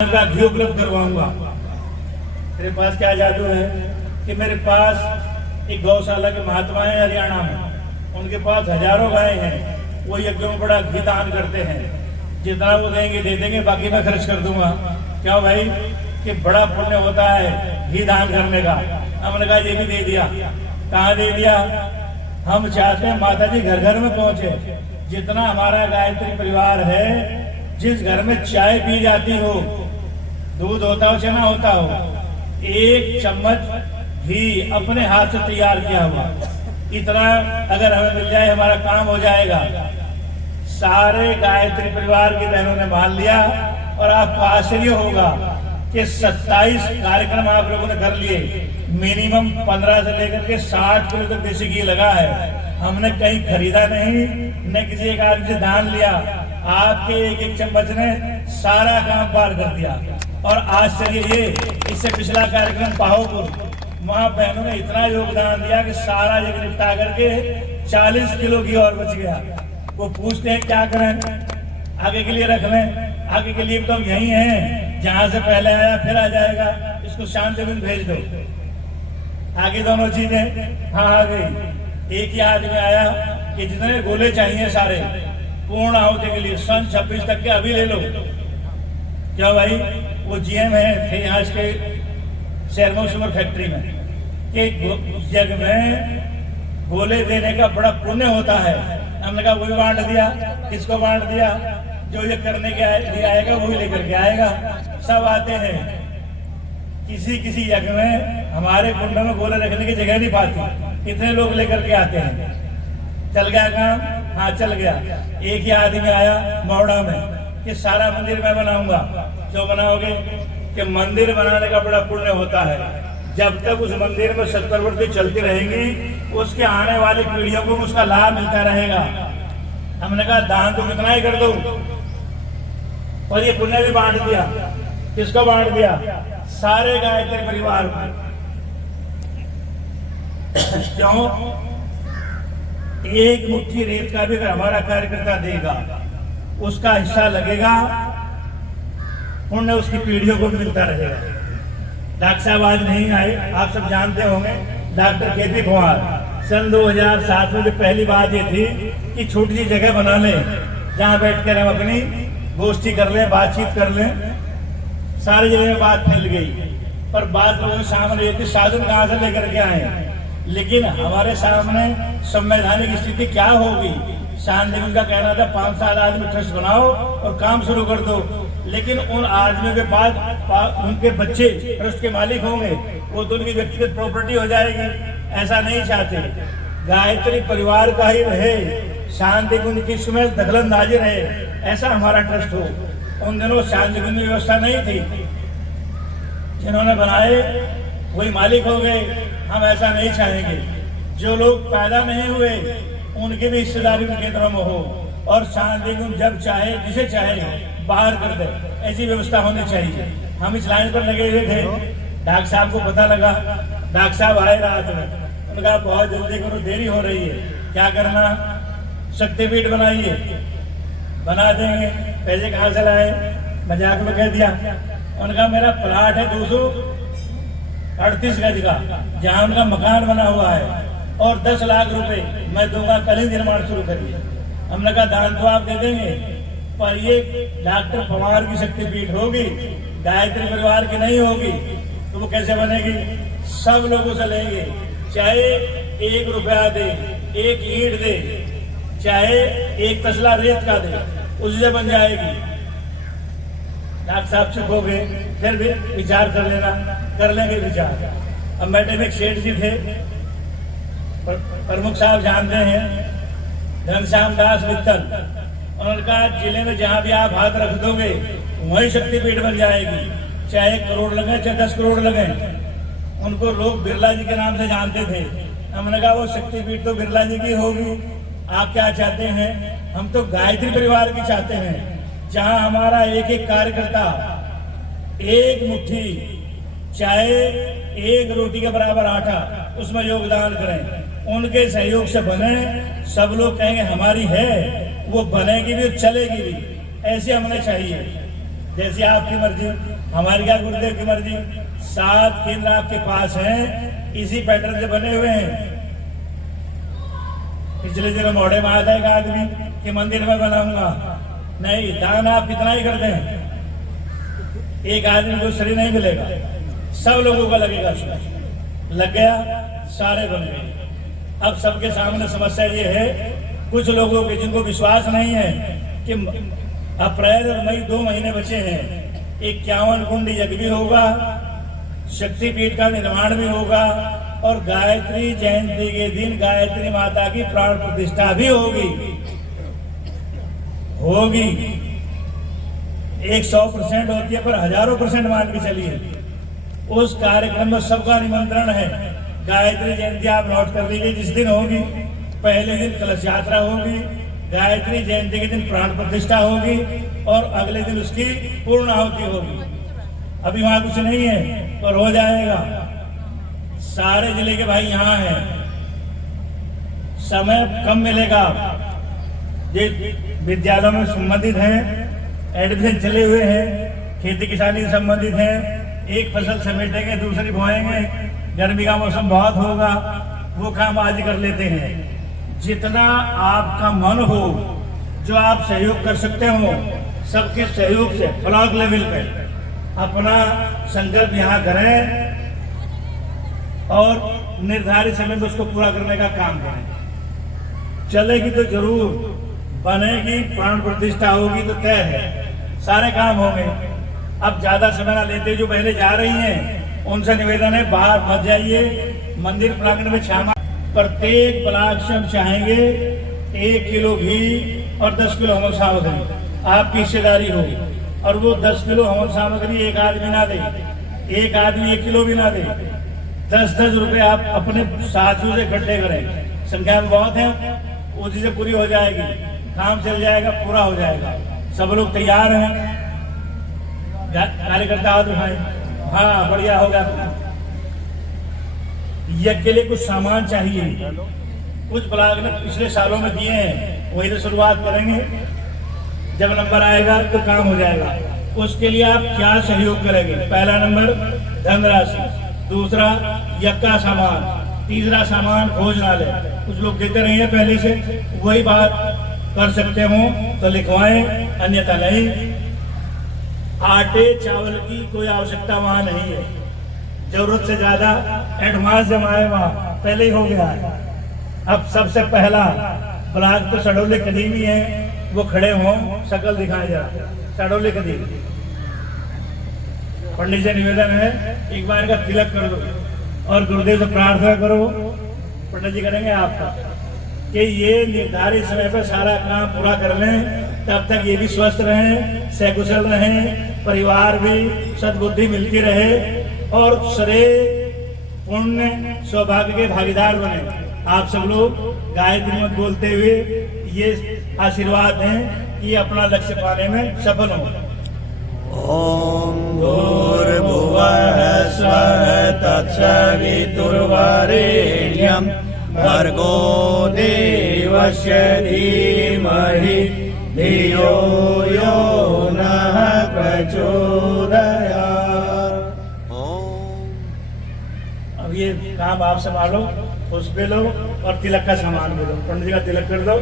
का घी उपलब्ध करवाऊंगा। मेरे पास क्या जादू है कि मेरे पास एक गौशाला के महात्मा है हरियाणा में, उनके पास हजारों गाय हैं। वो यज्ञों में बड़ा घी दान करते हैं, जितना वो देंगे दे देंगे, बाकी मैं खर्च कर दूंगा। क्यों भाई कि बड़ा पुण्य होता है घी दान करने का। हमने कहा ये भी दे दिया। कहाँ दे दिया? हम चाहते हैं माता जी घर घर में पहुंचे। जितना हमारा गायत्री परिवार है, जिस घर में चाय पी जाती हो, दूध होता हो चना होता हो, एक चम्मच घी अपने हाथ से तैयार किया हुआ, इतना अगर हमें मिल जाए हमारा काम हो जाएगा। सारे गायत्री परिवार की बहनों ने मान लिया और आपको आश्चर्य होगा कि 27 कार्यक्रम आप लोगों ने कर लिए। मिनिमम 15 से लेकर के 60 किलो तक देसी घी लगा है। हमने कहीं खरीदा नहीं, न किसी एक आदमी से दान लिया। आपके एक एक चम्मच ने सारा काम पार कर दिया। और आश्चर्य ये, इससे पिछला कार्यक्रम पाहोपुर, वहां बहनों ने इतना योगदान दिया कि सारा ये निपटा करके 40 किलो घी और बच गया। वो पूछते हैं क्या करें, आगे के लिए रख लें, आगे के लिए तो हम यही हैं, जहां से पहले आया फिर आ जाएगा, इसको शांति में भेज दो। आगे दोनों चीजें हाँ आ गई। एक ही आदमी आया कि जितने गोले चाहिए सारे पूर्ण आहुति के लिए सन 26 तक के अभी ले लो। क्या भाई? वो जीएम है थे यहाँ के शेरमो शुगर फैक्ट्री में, कि जग में गोले देने का बड़ा पुण्य होता है। हमने कहा वही बांट दिया। किसको बांट दिया? जो ये करने के लिए आएगा वही लेकर के आएगा। सब आते हैं। किसी किसी जगह में हमारे कुंड में गोले रखने की जगह नहीं पाती, कितने लोग लेकर के आते हैं। चल गया काम? हाँ चल गया। एक ही आदमी आया मौड़ा में कि सारा मंदिर मैं बनाऊंगा। क्यों बनाओगे? कि मंदिर बनाने का बड़ा पुण्य होता है। जब तक उस मंदिर में सत्प्रवृत्ति चलती रहेगी, उसके आने वाली पीढ़ियों को उसका लाभ मिलता रहेगा। हमने कहा दान तो कितना ही कर दो, और ये पुण्य भी बांट दिया। किसको बांट दिया? सारे गायत्री परिवार को। क्यों? एक मुट्ठी रेत का भी अगर हमारा कार्यकर्ता देगा, उसका हिस्सा लगेगा, पुण्य उसकी पीढ़ियों को मिलता रहेगा। डॉक्टर साहब आज नहीं आए, आप सब जानते होंगे, डॉक्टर केपी कुमार। सन 2007 में जो पहली बात ये थी कि छोटी सी जगह बना लें जहाँ बैठ कर हम अपनी गोष्ठी कर लें, बातचीत कर लें। सारे जिले में बात फैल गई, पर बात लोगों के सामने ये थी साधन कहाँ से लेकर के आए। लेकिन हमारे सामने संवैधानिक स्थिति क्या होगी? शांति का कहना था 5 साल आदमी ट्रस्ट बनाओ और काम शुरू कर दो। लेकिन उन आदमियों के बाद उनके बच्चे ट्रस्ट के मालिक होंगे, वो तो उनकी व्यक्तिगत प्रॉपर्टी हो जाएगी। ऐसा नहीं चाहते। गायत्री परिवार का ही रहे, शांति कुंज की इसमें दखलंदाजी रहे, ऐसा हमारा ट्रस्ट हो। उन दिनों शांति कुंज की व्यवस्था नहीं थी, जिन्होंने बनाए वही मालिक हो गए। हम ऐसा नहीं चाहेंगे। जो लोग पैदा नहीं हुए उनकी भी हिस्सेदारी उनके अंदर में हो, और शांति कुंज जब चाहे जिसे चाहे बाहर कर दे, ऐसी व्यवस्था होनी चाहिए। हम इस लाइन पर लगे हुए थे। डॉक्टर साहब को पता लगा, डॉक्टर साहब आए रात में, उन्होंने कहा बहुत जल्दी करो, देरी हो रही है। क्या करना? शक्तिपीठ बनाइए। बना देंगे। पैसे कहाँ से लाए? मजाक में कह दिया। उनका मेरा प्लाट है 238 गज का, जहाँ उनका मकान बना हुआ है, और 10 लाख रुपए मैं दूंगा, कल ही निर्माण शुरू करिए। हमने कहा दान तो आप दे देंगे, पर ये डॉक्टर पवार की शक्तिपीठ होगी, गायत्री परिवार की नहीं होगी, तो वो कैसे बनेगी? सब लोगों से लेंगे, चाहे 1 रुपया दे, 1 ईंट दे, चाहे 1 तसला रेत का दे, उससे बन जाएगी। डॉक्टर साहब चुप हो गए, फिर भी विचार कर लेना, कर लेंगे विचार। अब मैडम शेठ जी थे, प्रमुख साहब जानते हैं, घनश्याम दास मित्तल। उन्होंने कहा जिले में जहां भी आप हाथ रख दोगे वही शक्तिपीठ बन जाएगी, चाहे 1 करोड़ लगे चाहे 10 करोड़ लगे। उनको लोग बिरला जी के नाम से जानते थे। हमने कहा वो शक्तिपीठ तो बिरला जी की होगी, आप क्या चाहते हैं? हम तो गायत्री परिवार की चाहते हैं, जहां हमारा एक एक कार्यकर्ता एक मुट्ठी, चाहे 1 रोटी के बराबर आटा, उसमें योगदान करें। उनके सहयोग से बने, सब लोग कहेंगे हमारी है, वो बनेगी भी, चलेगी भी। ऐसे हमने चाहिए। जैसी आपकी मर्जी, हमारी क्या गुरुदेव की मर्जी। 7 केंद्र आपके पास हैं, इसी पैटर्न से बने हुए हैं। पिछले दिनों मोड़े में आता एक आदमी कि मंदिर में बनाऊंगा, नहीं, दान आप कितना ही कर दें, एक आदमी को श्री नहीं मिलेगा, सब लोगों का लगेगा। लग गया, सारे बन गए। अब सबके सामने समस्या ये है, कुछ लोगों के जिनको विश्वास नहीं है कि अप्रैल और मई 2 महीने बचे हैं, 51 कुंड यज्ञ भी होगा, शक्तिपीठ का निर्माण भी होगा और गायत्री जयंती के दिन गायत्री माता की प्राण प्रतिष्ठा भी होगी। 100% होती है, पर हजारों % मान के चलिए। उस कार्यक्रम में सबका निमंत्रण है। गायत्री जयंती आप नोट कर लीजिए, जिस दिन होगी, पहले दिन कलश यात्रा होगी, गायत्री जयंती के दिन प्राण प्रतिष्ठा होगी और अगले दिन उसकी पूर्ण आहुति होगी। अभी वहां कुछ नहीं है, पर हो जाएगा। सारे जिले के भाई यहाँ हैं, समय कम मिलेगा। ये विद्यालयों में संबंधित हैं, एडमिशन चले हुए हैं, खेती किसानी से संबंधित हैं, एक फसल समेटेंगे, दूसरी बोएंगे, गर्मी का मौसम बहुत होगा, वो काम आज कर लेते हैं। जितना आपका मन हो, जो आप सहयोग कर सकते हो, सबके सहयोग से ब्लॉक लेवल पे अपना संकल्प यहाँ करें और निर्धारित समय में उसको पूरा करने का काम करें। चलेगी तो जरूर, बनेगी, प्राण प्रतिष्ठा होगी तो तय है, सारे काम होंगे। अब ज्यादा समय ना लेते, जो पहले जा रही हैं उनसे निवेदन है, बाहर मत जाइए, मंदिर प्रांगण में क्षमा। प्रत्येक ब्लॉक से हम चाहेंगे 1 किलो घी और 10 किलो हवन सामग्री आपकी हिस्सेदारी होगी। और वो 10 किलो हवन सामग्री एक आदमी ना दे, एक आदमी 1 किलो भी ना दे, 10-10 रुपए आप अपने साथियों से इकट्ठे करें। संख्या में बहुत है, उसी से पूरी हो जाएगी, काम चल जाएगा, पूरा हो जाएगा। सब लोग तैयार हैं, कार्यकर्ता हाथ उठाएं। हाँ, बढ़िया होगा। यज्ञ के लिए कुछ सामान चाहिए, कुछ ब्लॉक ने पिछले सालों में दिए हैं, वही तो शुरुआत करेंगे। जब नंबर आएगा तो काम हो जाएगा। उसके लिए आप क्या सहयोग करेंगे? पहला नंबर धनराशि, दूसरा यज्ञ का सामान, तीसरा सामान भोजनालय। कुछ लोग देते रहे हैं पहले से, वही बात कर सकते हो तो लिखवाएं, अन्यथा नहीं। आटे चावल की कोई आवश्यकता वहां नहीं है, जरूरत से ज्यादा एडवांस जमाए वहां पहले ही हो गया है। अब सबसे पहला ब्लॉक तो सडोले कदीमी है, वो खड़े हों, शकल दिखाए जा। सडोले कदीमी पंडित जी निवेदन है, एक बार का तिलक कर दो और गुरुदेव से प्रार्थना करो, पंडित जी करेंगे आपका, कि ये निर्धारित समय पर सारा काम पूरा कर लें। तब तक ये भी स्वस्थ रहें, सकुशल रहें, परिवार भी सद्बुद्धि मिलती रहे और श्रेय पुण्य सौभाग्य के भागीदार बने। आप सब लोग गायत्री मत बोलते हुए ये आशीर्वाद दें कि अपना लक्ष्य पाने में सफल हो। ओम भूर्भुवः स्वः तत्सवितुर्वरेण्यं भर्गो देवस्य धीमहि धियो यो नः प्रचोदयात्। अब ये काम आप संभालो, खुश भी लो और तिलक का सामान भी लो। पंडित जी का तिलक कर दो।